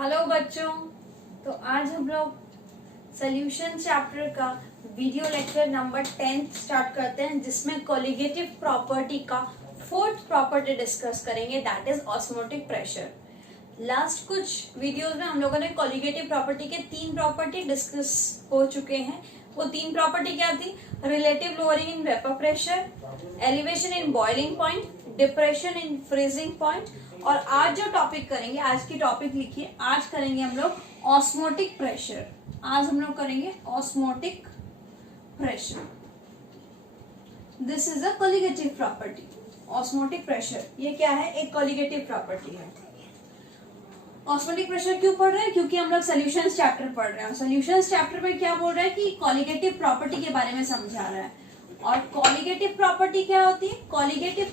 Hello बच्चों। तो आज हम लोग सॉल्यूशन चैप्टर का वीडियो लेक्चर नंबर 10 स्टार्ट करते हैं, जिसमें कोलिगेटिव प्रॉपर्टी का फोर्थ प्रॉपर्टी डिस्कस करेंगे, that is osmotic pressure. Last कुछ वीडियोस में हम लोगों ने कोलिगेटिव प्रॉपर्टी के 3 प्रॉपर्टी डिस्कस हो चुके हैं। वो 3 प्रॉपर्टी क्या थी? Relative lowering in vapour pressure, elevation in boiling point, depression in freezing point. और आज जो टॉपिक करेंगे, आज की टॉपिक लिखिए, आज करेंगे हम लोग ऑस्मोटिक प्रेशर। आज हम लोग करेंगे osmotic pressure. This is a colligative property. Osmotic pressure ये क्या है? एक कोलिगेटिव प्रॉपर्टी है। ऑस्मोटिक प्रेशर क्यों पढ़ रहे हैं? क्योंकि हम लोग सॉल्यूशंस चैप्टर पढ़ रहे हैं। सॉल्यूशंस चैप्टर में क्या बोल रहा है कि कोलिगेटिव प्रॉपर्टी के बारे में समझा रहा है। और कोलिगेटिव प्रॉपर्टी क्या होती है? कोलिगेटिव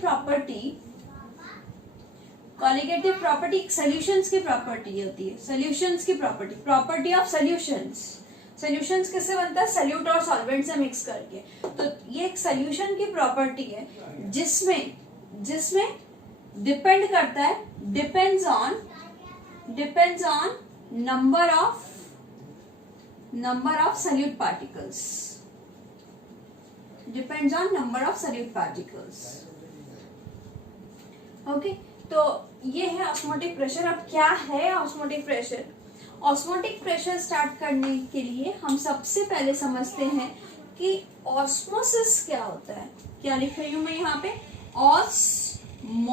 प्रॉपर्टी सॉल्यूशंस की प्रॉपर्टी होती है। सॉल्यूशंस की प्रॉपर्टी ऑफ सॉल्यूशंस किससे बनता है? सॉल्यूट और सॉल्वेंट से मिक्स करके। तो ये एक सॉल्यूशन की प्रॉपर्टी है जिसमें डिपेंड करता है, depends on number of solute particles. Depends on number of solute particles. Okay, तो ये है ऑस्मोटिक प्रेशर। अब क्या है osmotic pressure? Osmotic pressure start करने के लिए हम सबसे पहले समझते हैं कि ऑस्मोसिस क्या होता है। क्या लिख रही हूं मैं यहाँ पे? ऑस्मोसिस।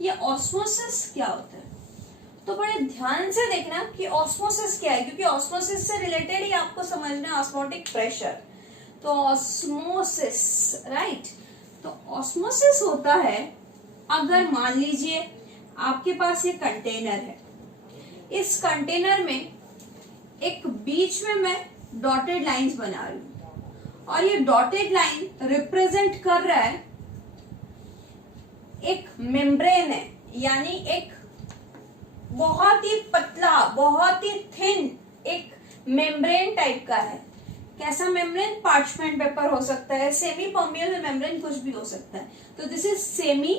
ये ऑस्मोसिस क्या होता है? तो बड़े ध्यान से देखना कि ऑस्मोसिस क्या है, क्योंकि ऑस्मोसिस से रिलेटेड ही आपको समझना है ऑस्मोटिक प्रेशर। तो ऑस्मोसिस, राइट। तो ऑस्मोसिस होता है, अगर मान लीजिए आपके पास ये कंटेनर है, इस कंटेनर में एक बीच में मैं डॉटेड लाइंस बना रही हूं, और ये डॉटेड लाइन रिप्रेजेंट कर रहा है एक मेम्ब्रेन है, यानी एक बहुत ही पतला, बहुत ही थिन एक मेम्ब्रेन टाइप का है। कैसा मेम्ब्रेन? पार्चमेंट पेपर हो सकता है, सेमी परमिएबल मेम्ब्रेन, कुछ भी हो सकता है। तो this is semi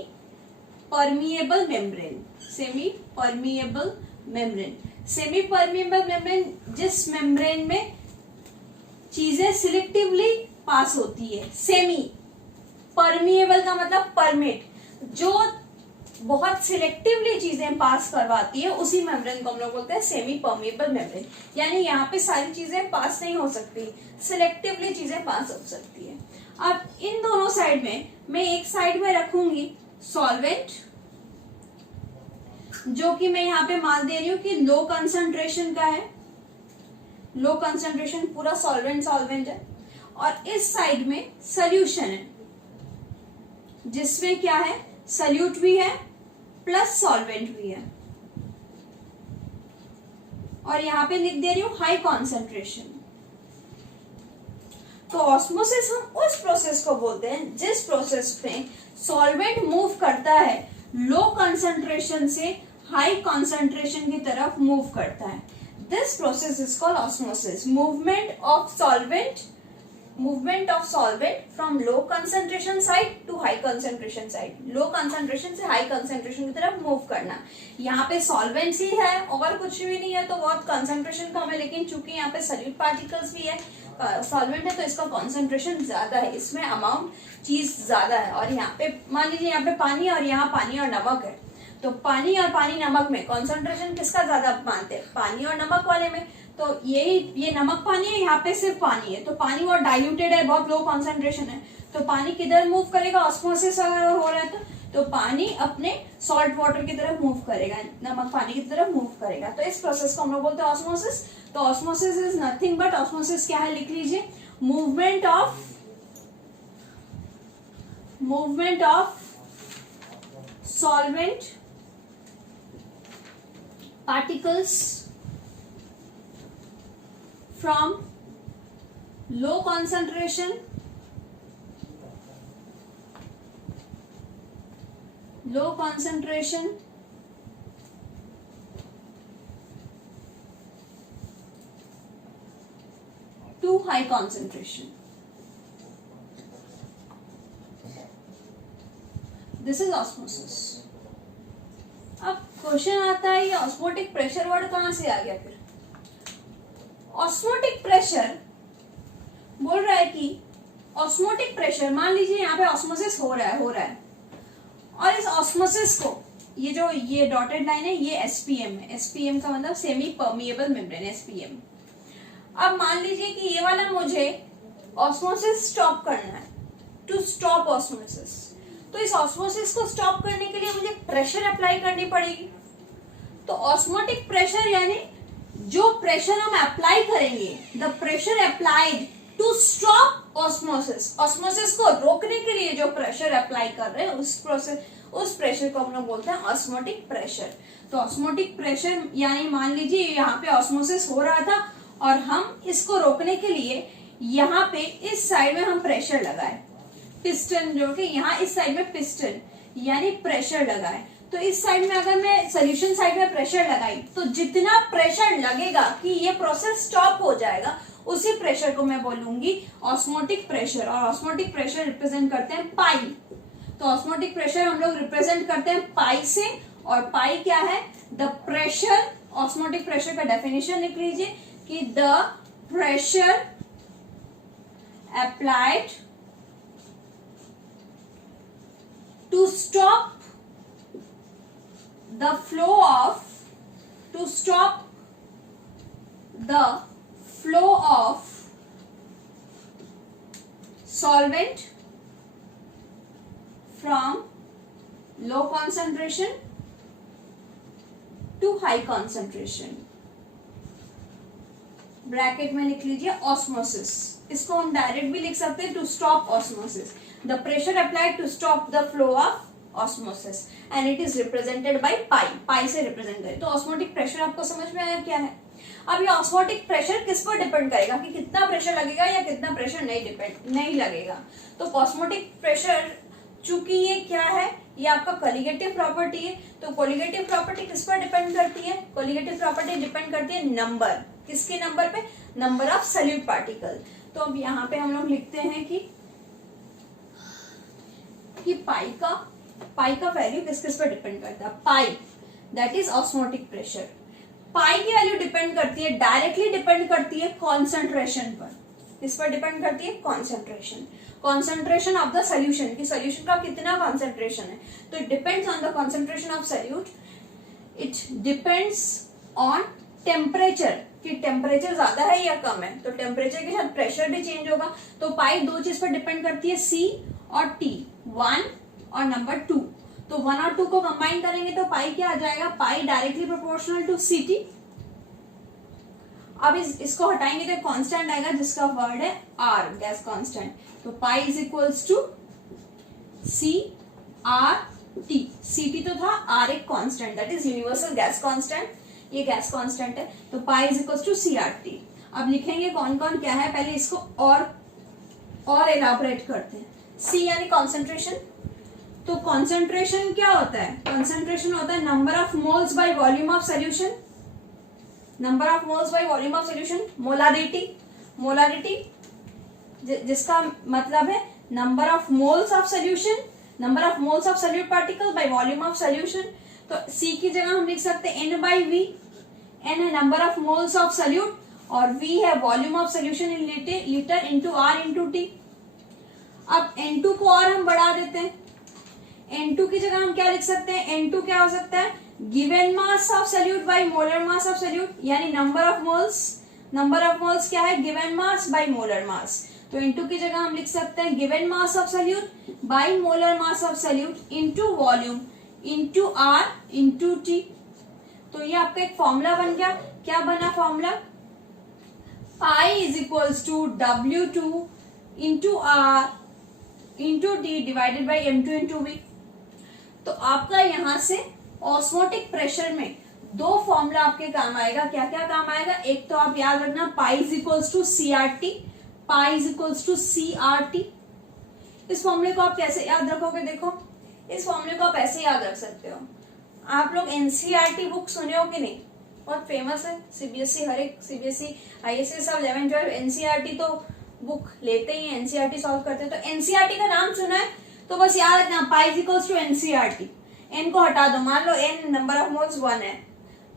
permeable membrane. Semi permeable membrane जिस मेम्ब्रेन में चीजें सिलेक्टिवली पास होती है। सेमी परमिएबल का मतलब परमिट, जो बहुत सिलेक्टिवली चीजें पास करवाती है, उसी मेम्ब्रेन को हम लोग बोलते हैं सेमी परमिएबल मेम्ब्रेन। यानी यहाँ पे सारी चीजें पास नहीं हो सकती, सिलेक्टिवली चीजें पास हो सकती है। अब इन दोनों साइड में मैं एक साइड में रखूंगी सॉल्वेंट, जो कि मैं यहाँ पे मान दे रही हूँ कि लो कंसंट्रेशन का है। लो कंसंट्रेशन, पूरा सॉल्वेंट है। और इस साइड में सोल्यूशन है, जिसमें क्या है? सॉल्यूट भी है प्लस सॉल्वेंट भी है। और यहां पे लिख दे रही हूं हाई कॉन्सेंट्रेशन। तो ऑस्मोसिस हम उस प्रोसेस को बोलते हैं जिस प्रोसेस में सॉल्वेंट मूव करता है, लो कॉन्सेंट्रेशन से हाई कॉन्सेंट्रेशन की तरफ मूव करता है। This process is called osmosis. Movement of solvent from low concentration side to high concentration side. Low concentration से हाई कंसंट्रेशन की तरफ मूव करना। यहाँ पे सॉल्वेंट्स ही है और कुछ भी नहीं है, तो बहुत कंसंट्रेशन कम है। लेकिन चूंकि यहाँ पे सॉल्यूट पार्टिकल्स भी है, सॉल्वेंट है, तो इसका कंसंट्रेशन ज्यादा है, इसमें अमाउंट चीज ज्यादा है। और यहाँ पे मान लीजिए यहाँ पे पानी, और यहाँ पानी और नमक है, तो पानी और पानी नमक में कंसंट्रेशन किसका ज्यादा मानते हैं? पानी और नमक वाले में। तो ये नमक पानी है, यहाँ पे सिर्फ पानी है, तो पानी बहुत डाइल्यूटेड है, बहुत लो कंसंट्रेशन है। तो पानी किधर मूव करेगा? ऑस्मोसिस अगर हो रहा है तो पानी अपने सॉल्ट वाटर की तरफ मूव करेगा, नमक पानी की तरफ मूव करेगा। तो इस प्रोसेस को हम लोग बोलते हैं ऑस्मोसिस। तो osmosis is nothing but, osmosis क्या है लिख लीजिए, movement of solvent particles from low concentration to high concentration. This is osmosis. अब क्वेश्चन आता है ये ऑस्मोटिक प्रेशर वर्ड कहां से आ गया? फिर ऑस्मोटिक प्रेशर बोल रहा है कि ऑस्मोटिक प्रेशर, मान लीजिए यहाँ पे ऑस्मोसिस हो रहा है और इस ऑस्मोसिस को ये डॉटेड लाइन है, ये एसपीएम है। एसपीएम का मतलब सेमी परमिएबल मेम्ब्रेन, एसपीएम। अब मान लीजिए कि ये वाला मुझे ऑस्मोसिस स्टॉप करना है, टू स्टॉप ऑस्मोसिस। तो इस ऑस्मोसिस को स्टॉप करने के लिए मुझे प्रेशर अप्लाई करनी पड़ेगी। तो ऑस्मोटिक प्रेशर यानी जो प्रेशर हम अप्लाई करेंगे, the pressure applied to stop osmosis, osmosis को रोकने के लिए जो प्रेशर अप्लाई कर रहे हैं उस प्रेशर को हम लोग बोलते हैं ऑस्मोटिक प्रेशर। तो ऑस्मोटिक प्रेशर यानी मान लीजिए यहाँ पे ऑस्मोसिस हो रहा था और हम इसको रोकने के लिए यहाँ पे इस साइड में हम प्रेशर लगाए, पिस्टन जो कि यहाँ इस साइड में पिस्टन यानी प्रेशर लगाए। तो इस साइड में अगर मैं सोल्यूशन साइड में प्रेशर लगाई तो जितना प्रेशर लगेगा कि ये प्रोसेस स्टॉप हो जाएगा, उसी प्रेशर को मैं बोलूंगी ऑस्मोटिक प्रेशर। और ऑस्मोटिक प्रेशर रिप्रेजेंट करते हैं पाई। तो ऑस्मोटिक प्रेशर हम लोग रिप्रेजेंट करते हैं पाई से, और पाई क्या है? The pressure. ऑस्मोटिक प्रेशर का डेफिनेशन लिख लीजिए कि the pressure applied to stop the flow of solvent from low concentration to high concentration। Bracket में लिख लीजिए ऑस्मोसिस। इसको हम डायरेक्ट भी लिख सकते हैं, to stop osmosis, the pressure applied to stop the flow of osmosis and it is represented by pi. Pi से रिप्रेजेंट करें तो ऑस्मोटिक प्रेशर आपको समझ में आया क्या है? अब ये ऑस्मोटिक प्रेशर किस पर डिपेंड करेगा कि कितना प्रेशर लगेगा या कितना प्रेशर नहीं लगेगा। तो ऑस्मोटिक प्रेशर चूंकि ये क्या है, ये आपका कोलिगेटिव प्रॉपर्टी है। तो कोलिगेटिव प्रॉपर्टी किस पर डिपेंड करती है? कोलिगेटिव प्रॉपर्टी डिपेंड करती है नंबर, किसके नंबर पे? Number of solute particle. तो अब यहाँ पे हम लोग लिखते हैं कि पाई का वैल्यू किस किस पर डिपेंड करता है? पाई दैट इज ऑस्मोटिक प्रेशर। पाई की वैल्यू डिपेंड करती है, डायरेक्टली डिपेंड करती है कॉन्सेंट्रेशन पर। किस पर डिपेंड करती है? कॉन्सेंट्रेशन ऑफ द सोल्यूशन, कि सोल्यूशन का कितना कॉन्सेंट्रेशन है। तो it depends on the concentration of solute. It depends on temperature, कि टेम्परेचर ज्यादा है या कम है। तो टेम्परेचर के साथ प्रेशर भी चेंज होगा। तो पाई दो चीज पर डिपेंड करती है, सी और टी, 1 और नंबर 2। तो 1 और 2 को कंबाइन करेंगे तो पाई क्या आ जाएगा? Pi directly proportional to C T. अब इसको हटाएंगे तो कांस्टेंट आएगा जिसका वर्ड है आर, गैस कांस्टेंट। तो pi is equals to C R T. C T तो था, आर एक constant that is universal gas constant, ये गैस कांस्टेंट है। तो pi is equals to C R T. अब लिखेंगे कौन कौन क्या है, पहले इसको और एलाबोरेट करते हैं। सी यानी कॉन्सेंट्रेशन। तो कॉन्सेंट्रेशन क्या होता है? कॉन्सेंट्रेशन होता है number of moles by volume of solution. Number of moles by volume of solution. Molarity जिसका मतलब है number of moles of solution, number of moles of solute particle by volume of solution. तो C की जगह हम लिख सकते हैं एन बाई वी। एन है number of moles of solute और वी है volume of solution in litre into R into T. अब N2 को और हम बढ़ा देते हैं। N2 की जगह हम क्या लिख सकते हैं? N2 क्या हो सकता है? Given mass of solute by molar mass of solute, यानी नंबर ऑफ मोल्स क्या है? Given mass by molar mass. तो N2 की जगह हम लिख सकते हैं given mass of solute by molar mass of solute into volume into R into T. तो ये आपका एक फॉर्मूला बन गया। क्या बना formula? Pi is equals to W2 into R into T divided by M2 into we. तो आपका यहां से ऑस्मोटिक प्रेशर में दो फॉर्मूला आपके काम आएगा। क्या क्या काम आएगा? एक तो आप याद रखना pi is equals to CRT, pi is equals to CRT। इस फॉर्मूले को आप कैसे याद रखोगे? देखो, इस फॉर्मूले को आप ऐसे याद रख सकते हो। आप लोग NCERT बुक सुने हो कि नहीं? बहुत फेमस है। CBSE, हर एक CBSE, ISS सब 11, 12 NCERT तो बुक लेते ही NCERT सॉल्व करते हैं। तो NCERT का नाम सुना है तो बस याद रखना pi is equals to NCERT। n को हटा दो, मान लो n नंबर ऑफ मोल्स 1 है,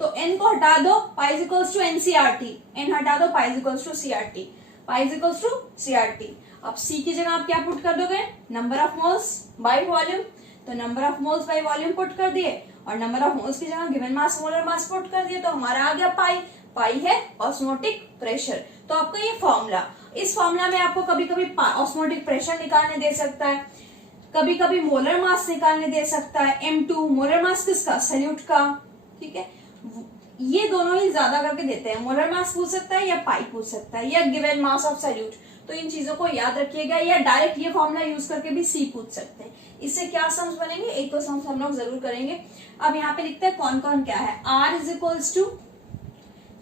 तो n को हटा दो, pi is equals to NCRT, n हटा दो, pi is equals to CRT, pi is equals to CRT. अब c की जगह आप क्या पुट कर दोगे, number of moles by volume, तो number of moles by volume put कर दिए, और नंबर ऑफ मोल्स की जगह given mass molar mass put कर दिए, तो हमारा आ गया पाई। पाई है ऑस्मोटिक प्रेशर। तो आपका ये फॉर्मूला, इस फॉर्मूला में आपको कभी कभी ऑस्मोटिक प्रेशर निकालने दे सकता है, कभी कभी मोलर मास निकालने दे सकता है, M2 मोलर मास किसका, सल्यूट का, ठीक है, ये दोनों ही ज्यादा करके देते हैं, मोलर मास पूछ सकता है या पाई पूछ सकता है या गिवन मास ऑफ सल्यूट। तो इन चीजों को याद रखिएगा, या डायरेक्ट ये फॉर्मूला यूज करके भी सी पूछ सकते हैं। इससे क्या सम्स बनेंगे, एक तो सम्स हम लोग जरूर करेंगे। अब यहाँ पे लिखते हैं कौन कौन क्या है। R is equals to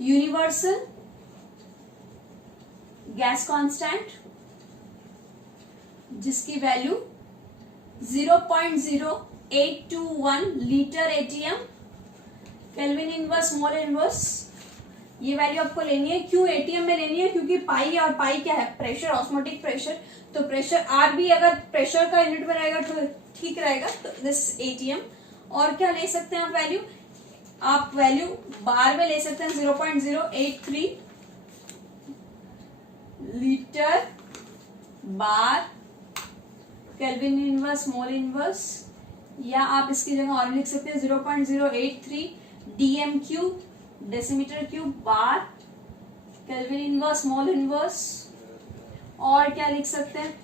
universal gas constant, जिसकी value 0.0821 litre ATM, kelvin inverse mole inverse, ये वैल्यू आपको लेनी है। क्यों एटीएम में लेनी है, क्योंकि पाई है, और पाई क्या है, प्रेशर, ऑस्मोटिक प्रेशर। तो प्रेशर आर भी अगर प्रेशर का यूनिट में रहेगा तो ठीक रहेगा, तो दिस एटीएम। और क्या ले सकते हैं आप वैल्यू, आप वैल्यू बार में ले सकते हैं 0.083 लीटर बार केल्विन इनवर्स मोल इनवर्स, या आप इसकी जगह और लिख सकते हैं 0.083 डीएम क्यूब डेसीमीटर क्यूब बार केल्विन इनवर्स मोल इनवर्स। और क्या लिख सकते हैं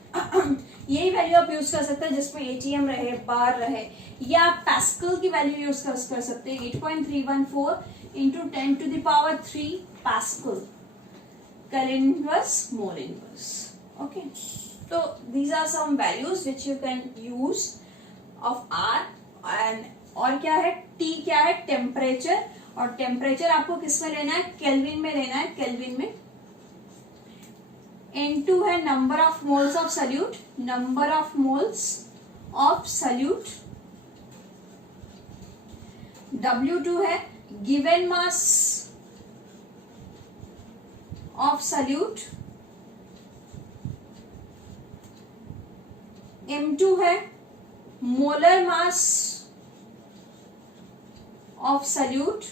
यही वैल्यू आप यूज कर सकते हैं जिसमें एटीएम रहे, बार रहे, या आप पास्कल की वैल्यू यूज कर सकते हैं 8.314 into 10⁻³ pascal kelvin inverse mole inverse. Okay, तो these are some values which you can use of R and और क्या है, T क्या है, टेम्परेचर, और टेम्परेचर आपको किस में लेना है, केल्विन में लेना है, केल्विन में। N2 है number of moles of solute, number of moles of solute. W2 है given mass of solute. M2 है मोलर मास ऑफ सल्यूट,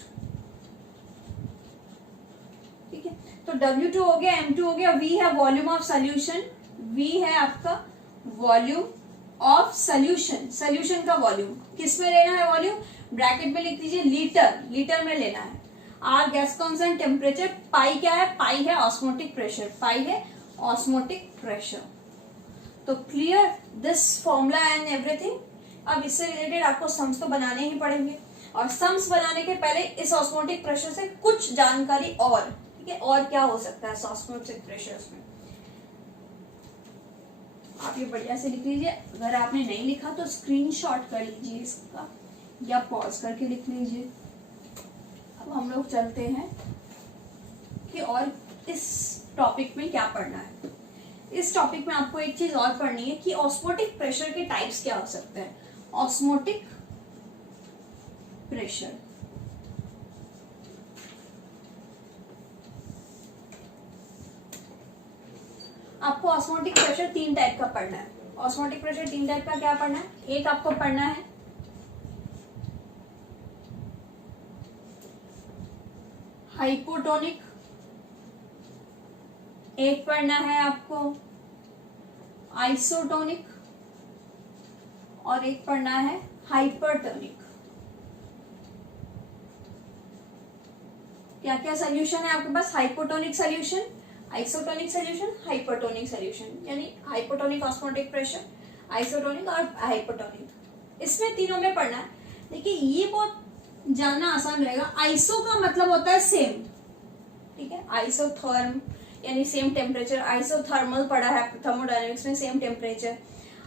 ठीक है। तो W2 हो गया, M2 हो गया, V है वॉल्यूम ऑफ सॉल्यूशन, V है आपका वॉल्यूम ऑफ सॉल्यूशन, सॉल्यूशन का वॉल्यूम किस में लेना है, वॉल्यूम ब्रैकेट में लिख दीजिए लीटर, लीटर में लेना है। R गैस कांस्टेंट, टेम्परेचर, पाई क्या है, पाई है ऑस्मोटिक प्रेशर, पाई है ऑस्मोटिक प्रेशर। तो clear this formula and everything. अब इससे रिलेटेड आपको सम्स तो बनाने ही पड़ेंगे, और सम्स बनाने के पहले इस ऑस्मोटिक प्रेशर से कुछ जानकारी और, ठीक है, और क्या हो सकता है ऑस्मोटिक प्रेशर में, आप ये बढ़िया से लिख लीजिए। अगर आपने नहीं लिखा तो स्क्रीनशॉट कर लीजिए इसका, या पॉज करके लिख लीजिए। अब हम लोग चलते हैं कि और इस टॉपिक में क्या पढ़ना है। इस टॉपिक में आपको एक चीज और पढ़नी है कि ऑस्मोटिक प्रेशर के टाइप्स क्या हो सकते हैं। ऑस्मोटिक प्रेशर, आपको ऑस्मोटिक प्रेशर 3 टाइप का पढ़ना है। ऑस्मोटिक प्रेशर 3 टाइप का क्या पढ़ना है, एक आपको पढ़ना है हाइपोटोनिक, एक पढ़ना है आपको आइसोटोनिक, और एक पढ़ना है हाइपरटोनिक। क्या क्या सोल्यूशन है आपके पास, hypotonic solution, isotonic solution, hypertonic solution, यानी हाइपोटोनिक ऑस्मोटिक प्रेशर, आइसोटोनिक और हाइपरटोनिक, इसमें तीनों में पढ़ना है। देखिए ये बहुत जानना आसान रहेगा। आइसो का मतलब होता है सेम, ठीक है, आइसोथर्म यानी सेम टेम्परेचर, आइसोथर्मल पढ़ा है थर्मोडायनेमिक्स में, same temperature,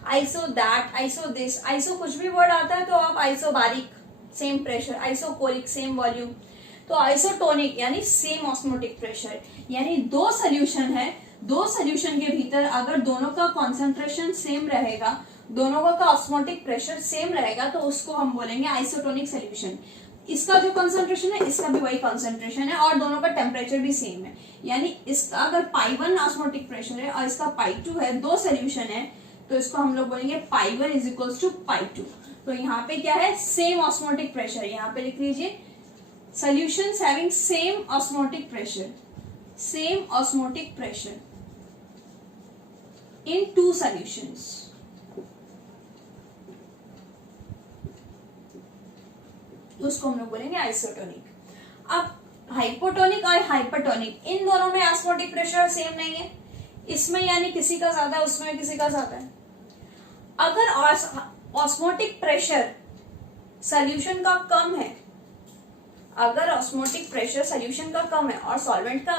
iso that, iso this, iso कुछ भी वर्ड आता है तो आप isobaric same pressure, isochoric same volume, तो आइसोटोनिक यानी सेम ऑस्मोटिक प्रेशर, यानी 2 सोल्यूशन है, 2 सोल्यूशन के भीतर अगर दोनों का कॉन्सेंट्रेशन सेम रहेगा, दोनों का ऑस्मोटिक प्रेशर सेम रहेगा, तो उसको हम बोलेंगे आइसोटोनिक सोल्यूशन। इसका जो कंसंट्रेशन है इसका भी वही कंसंट्रेशन है, और दोनों का टेम्परेचर भी सेम है, यानी इसका अगर पाई1 ऑस्मोटिक प्रेशर है और इसका पाई2 है, 2 सोल्यूशन है, तो इसको हम लोग बोलेंगे पाई1 इज इक्वल्स टू पाई2। तो यहाँ पे क्या है, सेम ऑस्मोटिक प्रेशर, यहाँ पे लिख लीजिए solutions having same osmotic pressure in two solutions. उसको हम लोग बोलेंगे आइसोटोनिक। अब हाइपोटोनिक और हाइपरटोनिक, इन दोनों में ऑस्मोटिक प्रेशर सेम नहीं है, इसमें यानी किसी का ज्यादा है, उसमें किसी का ज्यादा है। अगर ऑस्मोटिक प्रेशर सॉल्यूशन का कम है, अगर ऑस्मोटिक प्रेशर सॉल्यूशन का कम है और सॉल्वेंट का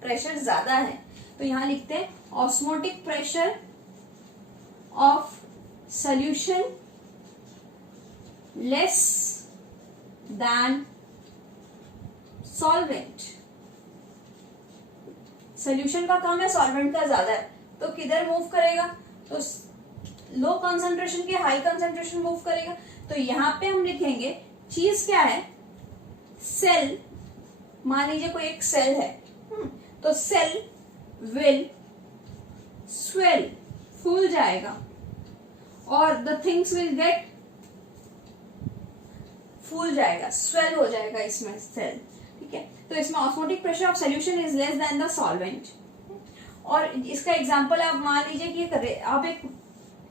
प्रेशर ज्यादा है, तो यहां लिखते हैं osmotic pressure of solution less than solvent. Solution का कम है, सॉल्वेंट का ज्यादा है, तो किधर मूव करेगा, तो लो कंसंट्रेशन के हाई कंसंट्रेशन मूव करेगा। तो यहां पे हम लिखेंगे चीज क्या है, सेल, मान लीजिए कोई एक सेल है, तो सेल विल स्वेल, फूल जाएगा, और द थिंग्स विल गेट, फूल जाएगा, स्वेल हो जाएगा इसमें सेल, ठीक है। तो इसमें osmotic pressure of solution is less than the solvent. और इसका एग्जांपल आप मान लीजिए कि आप एक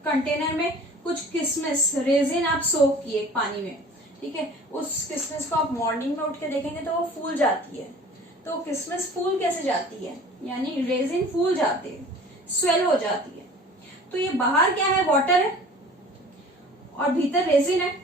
कंटेनर में कुछ किशमिश, रेजिन आप सोक किए पानी में, ठीक है, उस किशमिश को आप मॉर्निंग में उठ के देखेंगे तो वो फूल जाती है। तो किशमिश फूल कैसे जाती है, यानी रेजिन फूल जाते हैं, स्वेल हो जाती है। तो ये बाहर क्या है, वाटर है, और भीतर रेजिन है,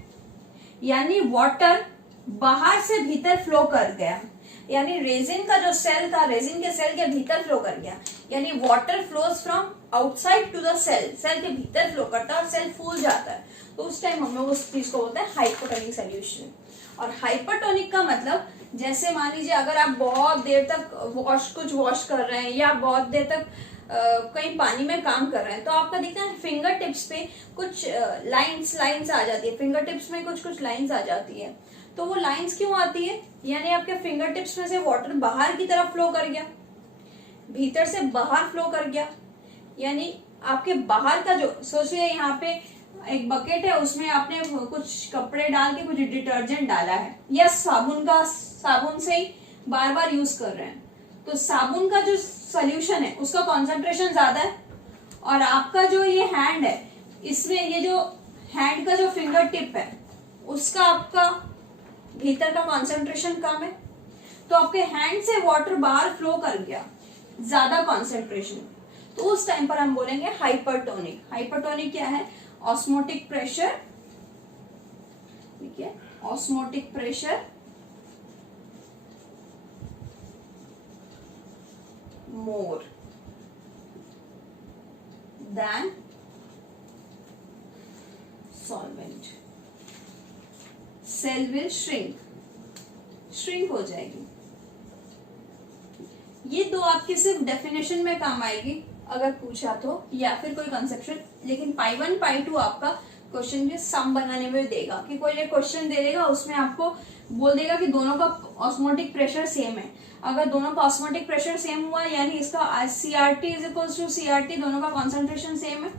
यानी वाटर बाहर से भीतर फ्लो कर गया, यानी रेजिन का जो सेल था, रेजिन के सेल के भीतर फ्लो कर गया, यानी water flows from outside to the cell, cell के भीतर फ्लो करता है और सेल फूल जाता है। तो उस टाइम हम लोग उस चीज को बोलते हैं हाइपोटोनिक सॉल्यूशन। और हाइपरटोनिक का मतलब, जैसे मान लीजिए अगर आप बहुत देर तक कुछ वॉश कर रहे हैं या बहुत देर तक कहीं पानी में काम कर रहे हैं, तो आपका दिखता है फिंगर टिप्स पे कुछ लाइंस आ जाती है, फिंगर टिप्स में कुछ लाइंस आ जाती है। तो वो लाइंस क्यों आती है, यानी आपके फिंगर टिप्स में से वाटर बाहर की तरफ फ्लो कर गया, भीतर से बाहर फ्लो कर गया, यानी आपके बाहर का जो, सोचिए यहाँ पे एक बकेट है, उसमें आपने कुछ कपड़े डाल के कुछ डिटर्जेंट डाला है, या साबुन से ही बार बार यूज कर रहे हैं, तो साबुन का जो सॉल्यूशन है उसका कॉन्सेंट्रेशन ज्यादा है, और आपका जो ये हैंड है, इसमें ये जो हैंड का जो फिंगर टिप है उसका आपका भीतर का कॉन्सेंट्रेशन कम है, तो आपके हैंड से वाटर बाहर फ्लो कर गया, ज्यादा कॉन्सेंट्रेशन, तो उस टाइम पर हम बोलेंगे हाइपरटोनिक। हाइपरटोनिक क्या है, ऑस्मोटिक प्रेशर, ठीक है, osmotic pressure more than solvent, cell will shrink हो जाएगी। ये दो आपकी सिर्फ डेफिनेशन में काम आएगी अगर पूछा तो, या फिर कोई कंसेप्शन, लेकिन पाई 1 पाई 2 आपका क्वेश्चन के सम बनाने में देगा, कि कोई एक क्वेश्चन दे देगा, उसमें आपको बोल देगा कि दोनों का ऑस्मोटिक प्रेशर सेम है। अगर दोनों का ऑस्मोटिक प्रेशर सेम हुआ, यानी इसका CRT is equals to CRT, दोनों का कॉन्सेंट्रेशन सेम है।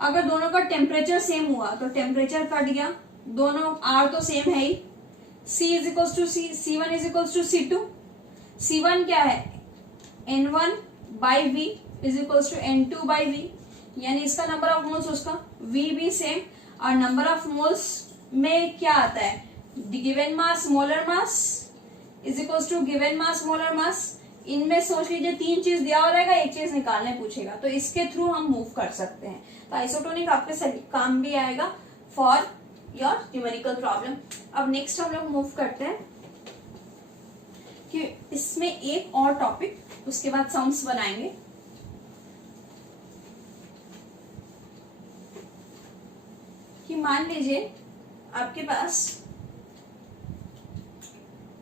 अगर दोनों का टेम्परेचर सेम हुआ तो टेम्परेचर कट गया, दोनों R तो सेम है ही, C is equals to C1 is equals to C2। C1 क्या है, N1 by V is equals to N2 by V, यानी इसका नंबर ऑफ मोल्स उसका V भी सेम, और नंबर ऑफ मोल्स में क्या आता है, given mass molar mass is equals to given mass molar mass. इनमें सोच लीजिए 3 चीज दिया हो रहेगा, एक चीज निकालने पूछेगा, तो इसके थ्रू हम मूव कर सकते हैं। तो आइसोटोनिक आपके काम भी आएगा फॉर योर न्यूमेरिकल प्रॉब्लम। अब नेक्स्ट हम लोग मूव करते हैं कि इसमें एक और टॉपिक, उसके बाद सम्स बनाएंगे। कि मान लीजिए आपके पास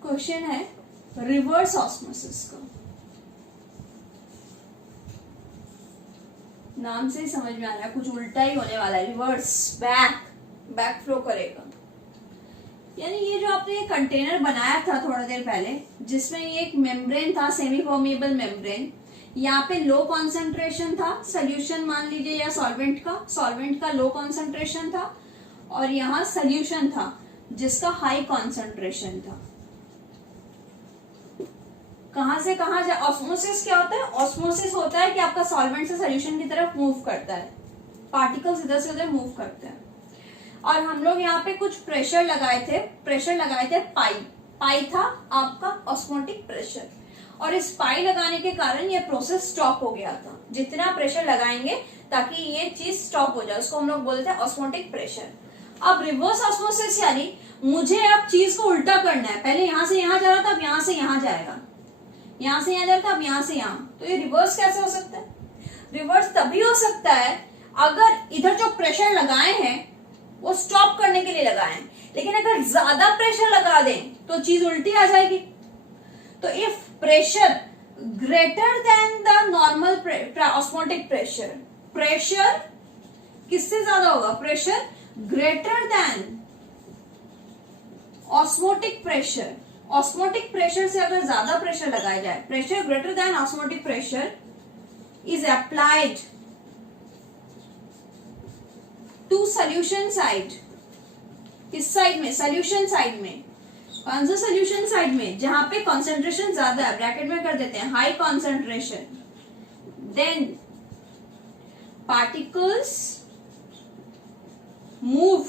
क्वेश्चन है रिवर्स ऑस्मोसिस का, नाम से ही समझ में आ रहा है कुछ उल्टा ही होने वाला है, रिवर्स, बैक फ्लो करेगा। यानी ये जो आपने ये कंटेनर बनाया था थोड़ा देर पहले, जिसमें ये एक मेम्ब्रेन था, सेमी परमिएबल मेम्ब्रेन, यहाँ पे लो कॉन्सेंट्रेशन था, सोल्यूशन मान लीजिए या सॉल्वेंट का लो कॉन्सेंट्रेशन था, और यहाँ सोल्यूशन था जिसका हाई कॉन्सेंट्रेशन था। कहां से कहां जाए? ऑस्मोसिस क्या होता है? ऑस्मोसिस होता है कि आपका सॉल्वेंट से सोल्यूशन की तरफ मूव करता है, पार्टिकल्स इधर से उधर मूव करते हैं। और हम लोग यहाँ पे कुछ प्रेशर लगाए थे पाई था आपका ऑस्मोटिक प्रेशर, और इस पाई लगाने के कारण ये प्रोसेस स्टॉप हो गया था। जितना प्रेशर लगाएंगे ताकि ये चीज स्टॉप हो जाए, उसको हम लोग बोलते हैं ऑस्मोटिक प्रेशर। अब रिवर्स ऑस्मोसिस यानी मुझे अब चीज को उल्टा करना है। पहले यहां से यहां जा रहा था, अब यहां से यहां जाएगा, यहां से यहां जा रहा था, अब यहां से यहां। तो ये रिवर्स कैसे हो सकता है? रिवर्स तभी हो सकता है अगर इधर जो प्रेशर लगाए हैं वो स्टॉप करने के लिए लगाए हैं, लेकिन अगर ज्यादा प्रेशर लगा दें तो चीज उल्टी आ जाएगी। तो if pressure greater than the normal osmotic pressure, pressure किससे ज्यादा होगा? Pressure greater than osmotic pressure. Osmotic pressure से अगर ज्यादा प्रेशर लगाया जाए, pressure greater than osmotic pressure is applied to solution side. किस साइड में? सोल्यूशन साइड में। कौन सा सोल्यूशन साइड में? जहां पे कॉन्सेंट्रेशन ज्यादा है, ब्रैकेट में कर देते हैं high concentration. Then particles move,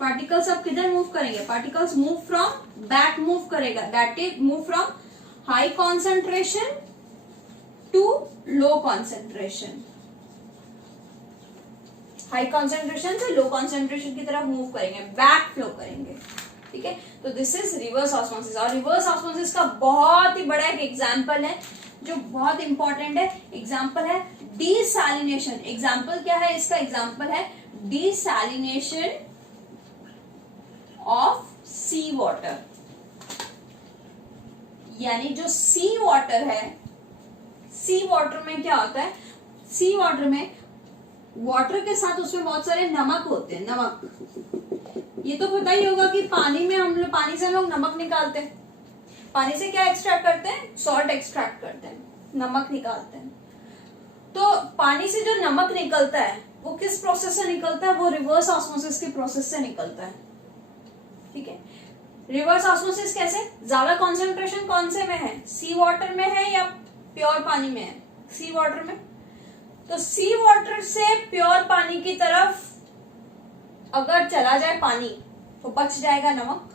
particles अब किधर मूव करेंगे? Particles move from back, move करेगा, that is move from high concentration to low concentration. High concentration से लो कॉन्सेंट्रेशन की तरफ मूव करेंगे, बैक फ्लो करेंगे। ठीक है, तो दिस इज रिवर्स ऑस्मोसिस। और रिवर्स ऑस्मोसिस का बहुत ही बड़ा एक एग्जाम्पल है जो बहुत इंपॉर्टेंट है। एग्जाम्पल है डीसैलिनेशन। एग्जाम्पल क्या है इसका? एग्जाम्पल है डीसैलिनेशन ऑफ सी वाटर। यानी जो सी वाटर है, सी वाटर में क्या होता है? सी वाटर में वाटर के साथ उसमें बहुत सारे नमक होते हैं। नमक, ये तो पता ही होगा कि पानी में हम लोग, पानी से हम लोग नमक निकालते हैं। पानी से क्या एक्सट्रैक्ट करते हैं? सॉल्ट एक्सट्रैक्ट करते हैं, नमक निकालते हैं। तो पानी से जो नमक निकलता है वो किस प्रोसेस से निकलता है? वो रिवर्स ऑस्मोसिस के प्रोसेस से निकलता है। ठीक है, रिवर्स ऑस्मोसिस कैसे? ज्यादा कॉन्सेंट्रेशन कौन से में है? सी वाटर में है या प्योर पानी में है? सी वाटर में। तो सी वाटर से प्योर पानी की तरफ अगर चला जाए पानी तो बच जाएगा नमक।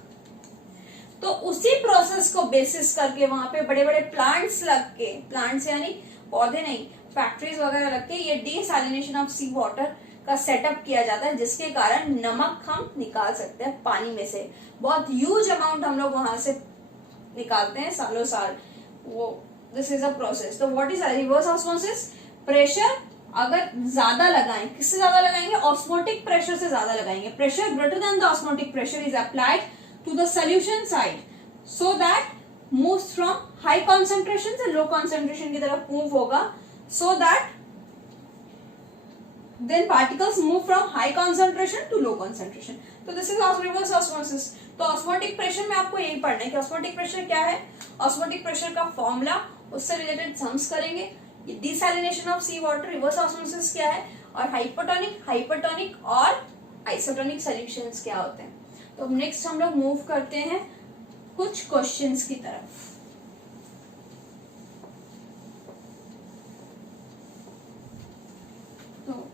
तो उसी प्रोसेस को बेसिस करके वहां पे बड़े बड़े प्लांट्स लग के, प्लांट्स यानी पौधे नहीं, फैक्ट्रीज वगैरह लग के ये डीसैलिनेशन ऑफ सी वाटर का सेटअप किया जाता है, जिसके कारण नमक हम निकाल सकते हैं पानी में से। बहुत ह्यूज अमाउंट हम लोग वहां से निकालते हैं सालों साल। वो दिस इज अ प्रोसेस। तो what is reverse osmosis? Pressure अगर ज्यादा लगाएं, किससे ज्यादा लगाएंगे? ऑस्मोटिक प्रेशर से ज्यादा लगाएंगे। Pressure greater than the osmotic pressure is applied to the solution side so that moves from high concentration से लो कॉन्सेंट्रेशन की तरफ मूव होगा, so that then particles move from high concentration to low concentration. तो this is reverse osmosis. तो osmotic pressure में आपको यही पढ़ना है कि ऑस्मोटिक प्रेशर क्या है, ऑस्मोटिक प्रेशर का फॉर्मूला, उससे रिलेटेड सम्स करेंगे। ये desalination of sea water, reverse osmosis क्या है, और हाइपोटोनिक और आइसोटोनिक सॉल्यूशंस क्या होते हैं। तो नेक्स्ट हम लोग मूव करते हैं कुछ क्वेश्चंस की तरफ।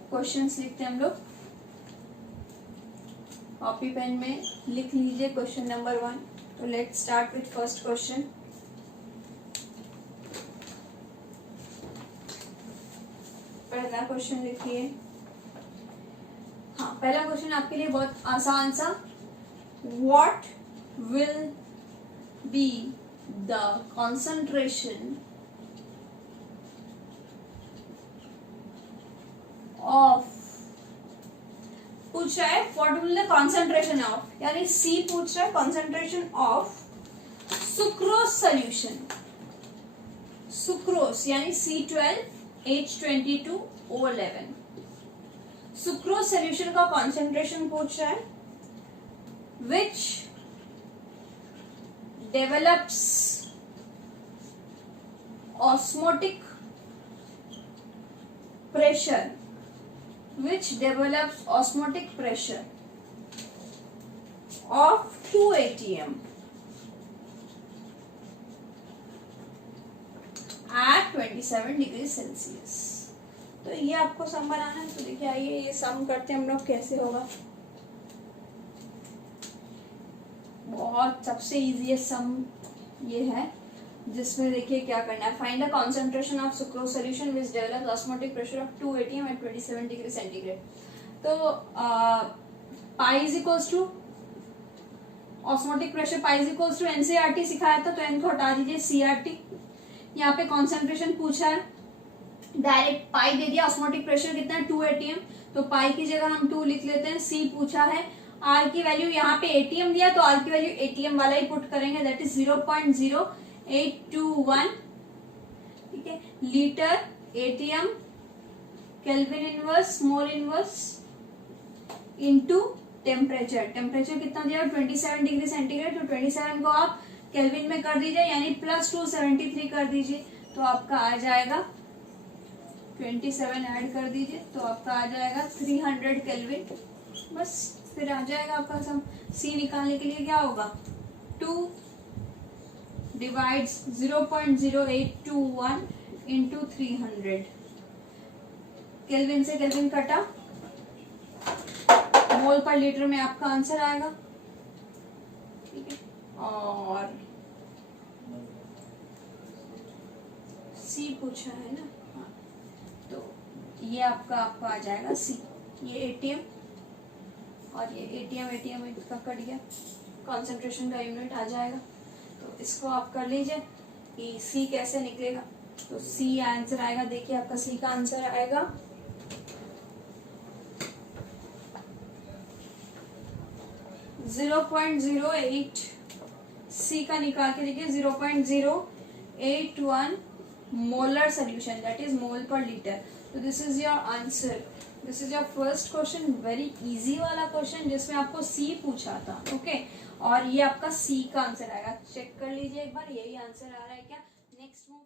क्वेश्चंस लिखते हैं हम लोग, कॉपी पेन में लिख लीजिए क्वेश्चन नंबर 1। तो let's start with first question. पहला क्वेश्चन लिखिए। हाँ, पहला क्वेश्चन आपके लिए बहुत आसान सा। What will be the concentration of, पूछ रहा है what will the concentration of, यानी सी पूछ रहा है concentration of sucrose solution. Sucrose यानी C12H22O11। सुक्रोज सॉल्यूशन का कॉन्सेंट्रेशन पूछ रहा है विच develops osmotic pressure, which develops osmotic pressure of 2 atm at 27 degree Celsius. तो ये आपको सम बनाना है। तो देखिए आइए ये सम करते हैं हम लोग, कैसे होगा। बहुत सबसे इजीएस्ट सम ये है, जिसमें देखिए क्या करना है। Find the concentration of sucrose solution which develops osmotic pressure of 2 atm at 27 degree centigrade. तो pi is equals to osmotic pressure, pi is equals to NCERT सिखाया था, तो एन को हटा दीजिए, सीआरटी। यहाँ पे कॉन्सेंट्रेशन पूछा है, डायरेक्ट पाई दे दिया। ऑस्मोटिक प्रेशर कितना है 2 atm, तो पाई की जगह हम 2 लिख लेते हैं। सी पूछा है, आर की वैल्यू यहाँ पे एटीएम दिया, तो आर की वैल्यू एटीएम वाला ही पुट करेंगे, दैट इज 0.0821, ठीक है, litre ATM kelvin inverse mole inverse into temperature. Temperature कितना दिया 27 डिग्री सेंटीग्रेड, तो 27 को आप केल्विन में कर दीजिए, यानी प्लस 273 कर दीजिए, तो आपका आ जाएगा 27 ऐड कर दीजिए, तो आपका आ जाएगा 300 केल्विन। बस फिर आ जाएगा आपका सम। सी निकालने के लिए क्या होगा, 2 डिवाइड्स 0.0821 इंटू 300, केल्विन से केल्विन कटा, मोल पर लीटर में आपका आंसर आएगा, ठीक है। और सी पूछा है ना, हाँ, तो ये आपका आ जाएगा सी। ये एटीएम और ये एटीएम का कट गया, कॉन्सेंट्रेशन का यूनिट आ जाएगा। तो इसको आप कर लीजिए कि सी कैसे निकलेगा। तो सी आंसर आएगा, देखिए आपका सी का आंसर आएगा 0.08। सी का निकाल के देखिए 0.081 molar solution, that is mole पर लीटर। तो this is your answer, this is your first question, very easy वाला क्वेश्चन जिसमें आपको सी पूछा था, ओके। और ये आपका सी का आंसर आएगा, चेक कर लीजिए एक बार, यही आंसर आ रहा है क्या। Next move